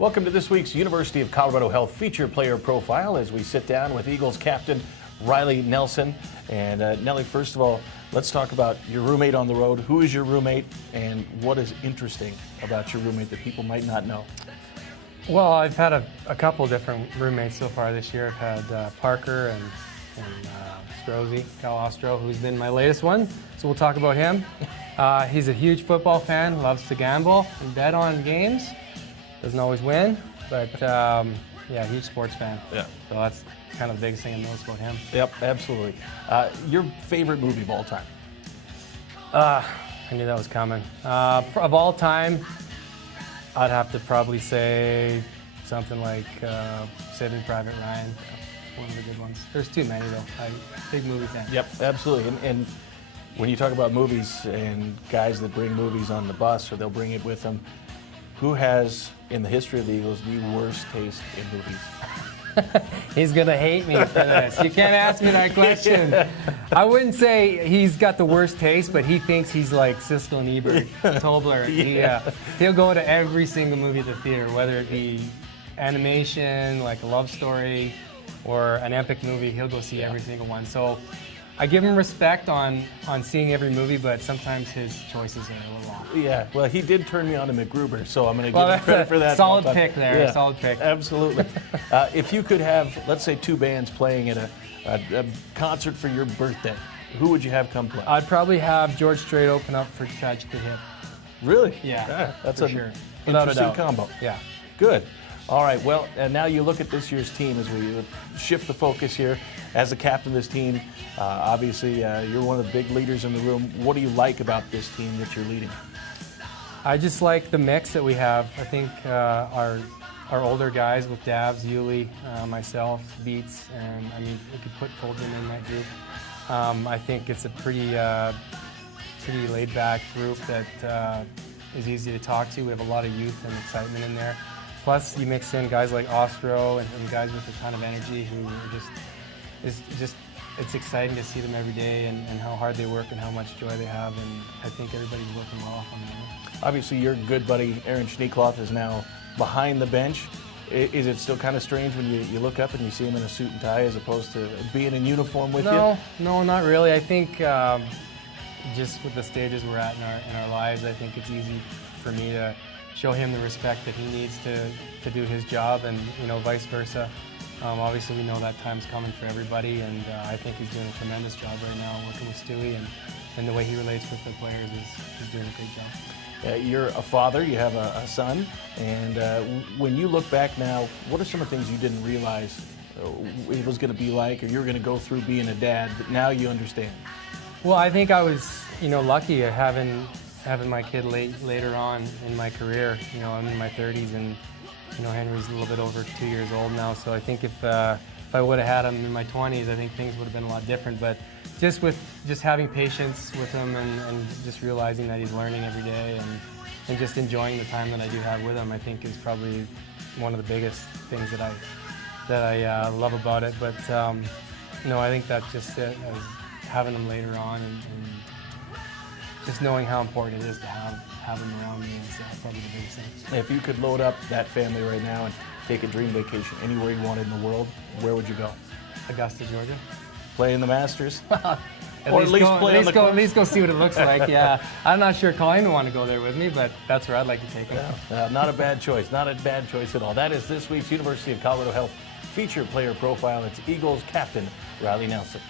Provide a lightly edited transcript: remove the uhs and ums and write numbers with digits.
Welcome to this week's University of Colorado Health Feature Player Profile as we sit down with Eagles captain Riley Nelson. And Nelly, first of all, let's talk about your roommate on the road. Who is your roommate and what is interesting about your roommate that people might not know? Well, I've had a couple different roommates so far this year. I've had Parker and Strozzi, Cal Ostro, who's been my latest one. So we'll talk about him. He's a huge football fan, loves to gamble and bet on games. Doesn't always win, but yeah, huge sports fan. Yeah. So that's kind of the biggest thing I noticed about him. Yep, absolutely. Your favorite movie of all time? I knew that was coming. Of all time, I'd have to probably say something like Saving Private Ryan. One of the good ones. There's too many though. I'm a big movie fan. Yep, absolutely. And when you talk about movies and guys that bring movies on the bus or they'll bring it with them, who has, in the history of the Eagles, the worst taste in movies? He's going to hate me for this. You can't ask me that question. I wouldn't say he's got the worst taste, but he thinks he's like Siskel and Ebert, Tobler. He'll go to every single movie at the theater, whether it be animation, like a love story, or an epic movie. He'll go see every single one. So I give him respect on seeing every movie, but sometimes his choices are a little off. Yeah, well, he did turn me on to McGlue, so I'm going to give him credit for that. Solid pick there, yeah, solid pick. Absolutely. If you could have, let's say, two bands playing at a concert for your birthday, who would you have come play? I'd probably have George Strait open up for Tragically Hip. Really? Yeah, that's for an sure. interesting combo. Yeah. Good. All right, well, and now you look at this year's team as we shift the focus here. As the captain of this team, obviously you're one of the big leaders in the room. What do you like about this team that you're leading? I just like the mix that we have. I think our older guys with Dabs, Yuli, myself, Beats, and I mean, we could put Fulton in that group. I think it's a pretty laid-back group that is easy to talk to. We have a lot of youth and excitement in there. Plus, you mix in guys like Ostro and guys with a ton of energy who are it's exciting to see them every day and how hard they work and how much joy they have, and I think everybody's working well off on that. Obviously, your good buddy Aaron Schneekloth is now behind the bench. Is it still kind of strange when you look up and you see him in a suit and tie as opposed to being in uniform with you? No, not really. I think just with the stages we're at in our lives, I think it's easy for me to show him the respect that he needs to do his job, and vice versa. Obviously, we know that time's coming for everybody, and I think he's doing a tremendous job right now working with Stewie, and the way he relates with the players is doing a great job. You're a father, you have a son, and when you look back now, what are some of the things you didn't realize it was going to be like, or you were going to go through being a dad, but now you understand? Well, I think I was, lucky having my kid later on in my career. I'm in my 30s, and Henry's a little bit over 2 years old now. So I think if I would have had him in my 20s, I think things would have been a lot different. But just having patience with him and just realizing that he's learning every day and just enjoying the time that I do have with him, I think is probably one of the biggest things that I love about it. But I think that's just it, as having him later on and just knowing how important it is to have him around me is probably the biggest thing. If you could load up that family right now and take a dream vacation anywhere you wanted in the world, where would you go? Augusta, Georgia. Play in the Masters? At least go see what it looks like, yeah. I'm not sure Colleen would want to go there with me, but that's where I'd like to take him. Not a bad choice. Not a bad choice at all. That is this week's University of Colorado Health Feature Player Profile. It's Eagles captain Riley Nelson.